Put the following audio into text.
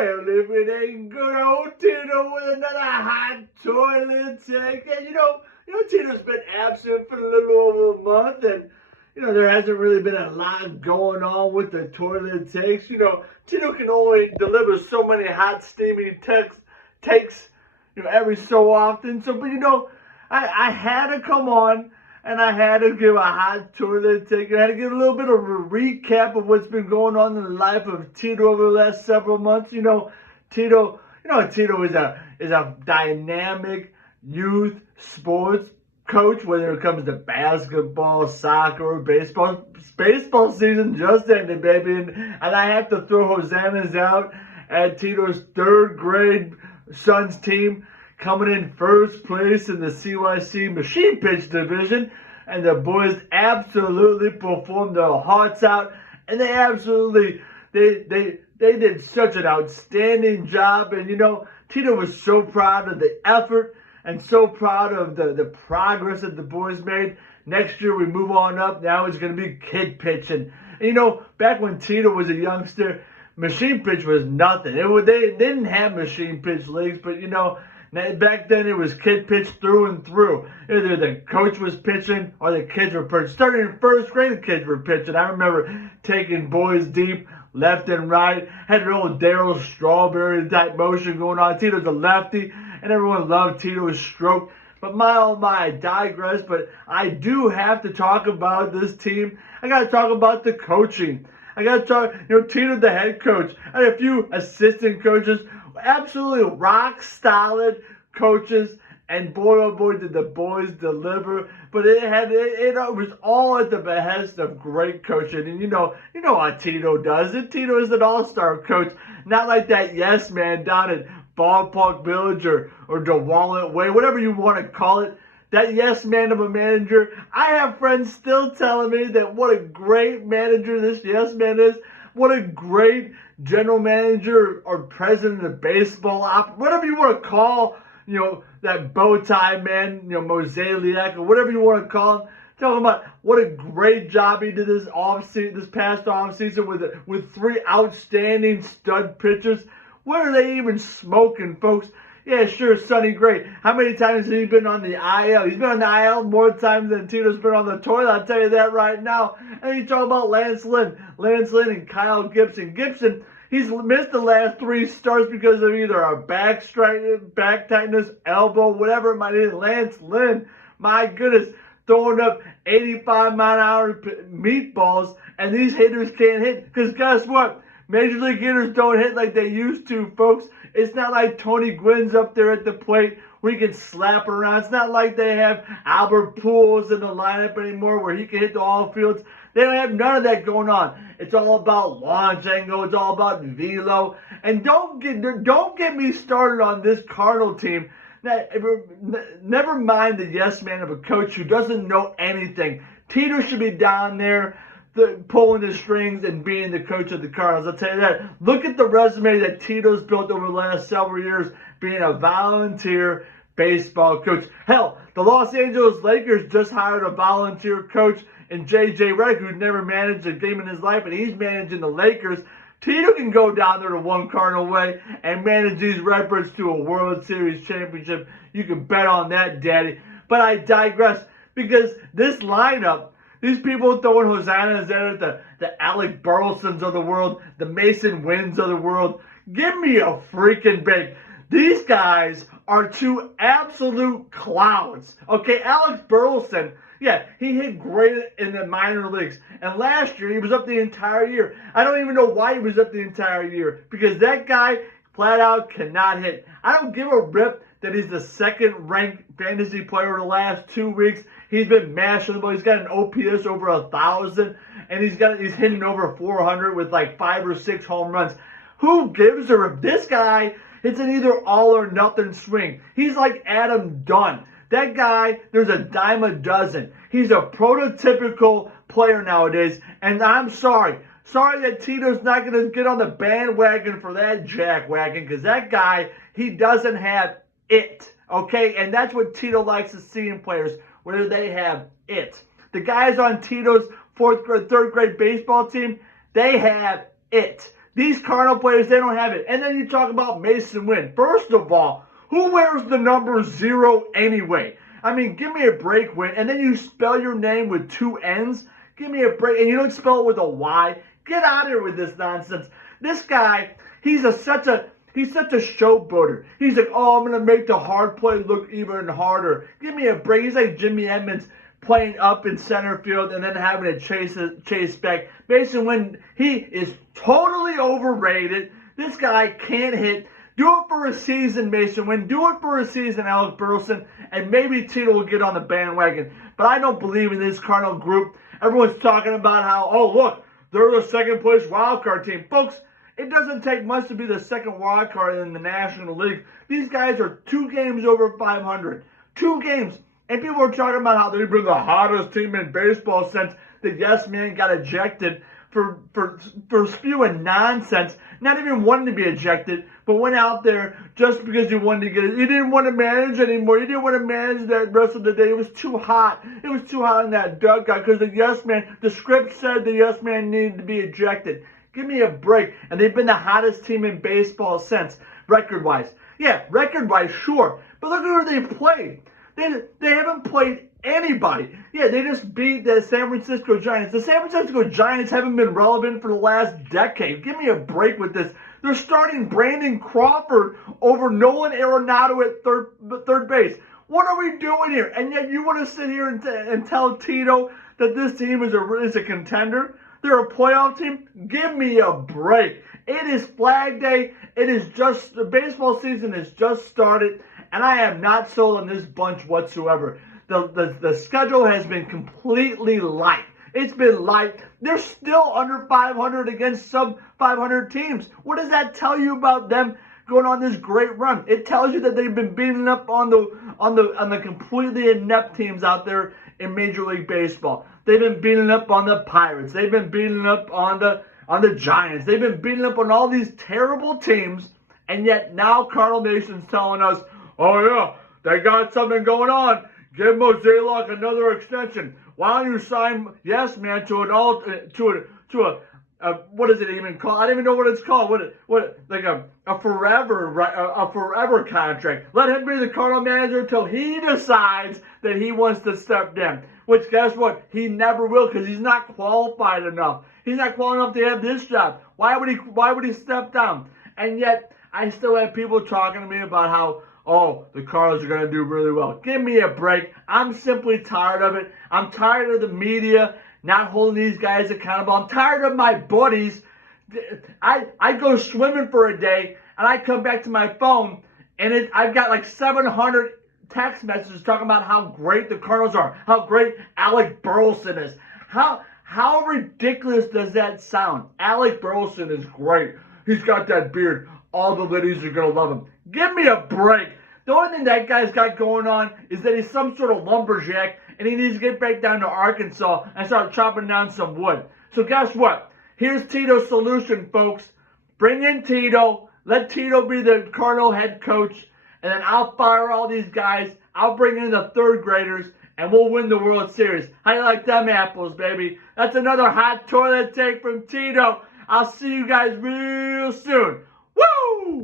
Well, if it ain't good old Tito with another hot toilet take, and Tito's been absent for a little over a month, and there hasn't really been a lot going on with the toilet takes. Tito can only deliver so many hot, steamy takes, every so often. So, but I had to come on and I had to give a hot toilet take. I had to give a little bit of a recap of what's been going on in the life of Tito over the last several months. Tito is a dynamic youth sports coach, whether it comes to basketball, soccer, or baseball. Baseball season just ended, baby, and I have to throw hosannas out at Tito's third grade son's team, coming in first place in the CYC machine pitch division, and the boys absolutely performed their hearts out, and they did such an outstanding job. And Tito was so proud of the effort and so proud of the progress that the boys made. Next year we move on up. Now it's going to be kid pitching. And back when Tito was a youngster, machine pitch was nothing. They didn't have machine pitch leagues, but back then it was kid pitch through and through. Either the coach was pitching or the kids were pitching. Starting in first grade, the kids were pitching. I remember taking boys deep, left and right. Had an old Daryl Strawberry type motion going on. Tito's a lefty, and everyone loved Tito's stroke. But I digress. But I do have to talk about this team. I got to talk about the coaching. I got to talk, Tito, the head coach, and a few assistant coaches. Absolutely rock solid coaches, and boy oh boy did the boys deliver. But it was all at the behest of great coaching. And you know how Tito does it. Tito is an all-star coach, not like that yes man down at Ballpark Village or DeWallet Way, whatever you want to call it. That yes man of a manager. I have friends still telling me that what a great manager this yes man is. What a great general manager or president of baseball, whatever you want to call, that bow tie man, Mosaic, or whatever you want to call him. Talking about what a great job he did this past offseason with three outstanding stud pitchers. What are they even smoking, folks? Yeah, sure, Sonny Gray. How many times has he been on the IL? He's been on the IL more times than Tito's been on the toilet, I'll tell you that right now. And you talk about Lance Lynn and Kyle Gibson. Gibson, he's missed the last three starts because of either a back tightness, elbow, whatever it might be. Lance Lynn, my goodness, throwing up 85-mile-an-hour meatballs, and these hitters can't hit. Because guess what? Major league hitters don't hit like they used to, folks. It's not like Tony Gwynn's up there at the plate where he can slap it around. It's not like they have Albert Pujols in the lineup anymore where he can hit the all fields. They don't have none of that going on. It's all about launch angle. It's all about velo. And don't get me started on this Cardinal team. Now, never mind the yes man of a coach who doesn't know anything. Tito should be down there pulling the strings and being the coach of the Cardinals. I'll tell you that. Look at the resume that Tito's built over the last several years being a volunteer baseball coach. Hell, the Los Angeles Lakers just hired a volunteer coach in J.J. Redick, who's never managed a game in his life, and he's managing the Lakers. Tito can go down there to One Cardinal Way and manage these Redbirds to a World Series championship. You can bet on that, Daddy. But I digress, because this lineup, these people throwing hosannas at it, the Alec Burlesons of the world, the Mason Winds of the world. Give me a freaking break. These guys are two absolute clowns. Okay, Alex Burleson, yeah, he hit great in the minor leagues. And last year, he was up the entire year. I don't even know why he was up the entire year. Because that guy, flat out, cannot hit. I don't give a rip that he's the second-ranked fantasy player in the last 2 weeks. He's been mashing the ball. He's got an OPS over 1,000, and he's hitting over 400 with like 5 or 6 home runs. Who gives a rip? This guy, it's an either all or nothing swing. He's like Adam Dunn. That guy, there's a dime a dozen. He's a prototypical player nowadays, and I'm sorry. Sorry that Tito's not going to get on the bandwagon for that jackwagon, because that guy, he doesn't have it, okay? And that's what Tito likes to see in players, whether they have it. The guys on Tito's third grade baseball team, they have it. These Cardinal players, they don't have it. And then you talk about Mason Wynn. First of all, who wears the number 0 anyway? I mean, give me a break, Wynn. And then you spell your name with 2 N's? Give me a break. And you don't spell it with a Y? Get out of here with this nonsense. This guy, he's such a showboater. He's like, oh, I'm going to make the hard play look even harder. Give me a break. He's like Jimmy Edmonds playing up in center field and then having to chase back. Mason Wynn, he is totally overrated. This guy can't hit. Do it for a season, Mason Wynn. Do it for a season, Alec Burleson, and maybe Tito will get on the bandwagon. But I don't believe in this Cardinal group. Everyone's talking about how, oh, look, they're the second place wildcard team. Folks, it doesn't take much to be the second wild card in the National League. These guys are 2 games over 500. 2 games. And people are talking about how they've been the hottest team in baseball since the yes man got ejected for spewing nonsense. Not even wanting to be ejected, but went out there just because he wanted to get it. He didn't want to manage anymore. He didn't want to manage that rest of the day. It was too hot. It was too hot in that dugout because the yes man, the script said the yes man needed to be ejected. Give me a break. And they've been the hottest team in baseball since, record-wise. Yeah, record-wise, sure. But look at who they've played. They haven't played anybody. Yeah, they just beat the San Francisco Giants. The San Francisco Giants haven't been relevant for the last decade. Give me a break with this. They're starting Brandon Crawford over Nolan Arenado at third base. What are we doing here? And yet you want to sit here and tell Tito that this team is a contender? They're a playoff team? Give me a break. It is Flag Day. The baseball season has just started, and I am not sold on this bunch whatsoever. The schedule has been completely light. It's been light. They're still under 500 against sub-500 teams. What does that tell you about them going on this great run? It tells you that they've been beating up on the completely inept teams out there in Major League Baseball. They've been beating up on the Pirates. They've been beating up on the Giants. They've been beating up on all these terrible teams, and yet now Cardinal Nation's telling us, oh yeah, they got something going on. Give Mozeliak another extension. Why don't you sign yes man to a what is it even called? I don't even know what it's called. Like a forever contract. Let him be the Cardinal manager until he decides that he wants to step down. Which, guess what? He never will, because he's not qualified enough. He's not qualified enough to have this job. Why would he step down? And yet, I still have people talking to me about how, oh, the Cardinals are going to do really well. Give me a break. I'm simply tired of it. I'm tired of the media not holding these guys accountable. I'm tired of my buddies. I go swimming for a day, and I come back to my phone, and I've got like 700 text messages talking about how great the Cardinals are, how great Alec Burleson is. How ridiculous does that sound? Alec Burleson is great. He's got that beard. All the ladies are going to love him. Give me a break. The only thing that guy's got going on is that he's some sort of lumberjack, and he needs to get back down to Arkansas and start chopping down some wood. So guess what? Here's Tito's solution, folks. Bring in Tito. Let Tito be the Cardinal head coach. And then I'll fire all these guys. I'll bring in the third graders, and we'll win the World Series. How you like them apples, baby? That's another hot toilet take from Tito. I'll see you guys real soon. Woo!